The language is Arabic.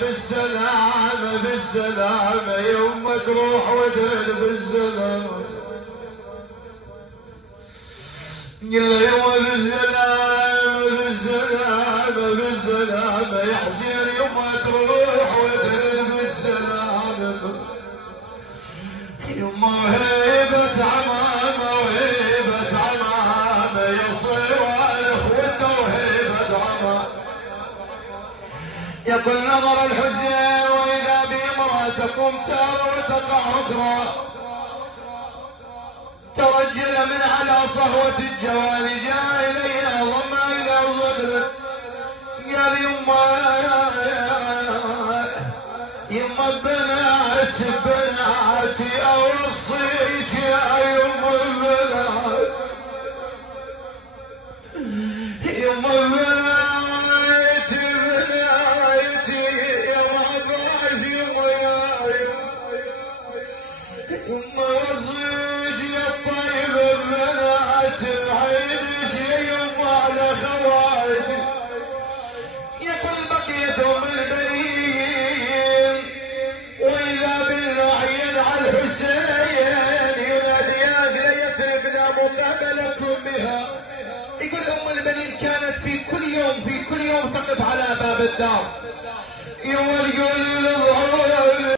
بالسلامة بالسلامة يوم تروح وترد بالسلامة قل يوم بالسلامة بالسلامة بالسلامة يا حسين يوم تروح وترد بالسلامة يوم هيبة عمامة وهيبة عمامة يصير اخوته وهيبة عمامة يقول نظر الحسين واذا بامرأة تقوم تارة وتقع اخرى ترجل من على صهوة الجوال جاء اليها ضم الى صدره قال يما بنات بناتي اوصيك يا يما بنات يما بناتي بناتي يا عباس يما يما وصيك يا طيب البنات بعينك يا يما على خواتي يقول بقيتهم البنين واذا بالنعين على الحسين يناديان ليثربنا مقابلكم بها يقول البنين كانت في كل يوم تقف على باب الدار يوم تقول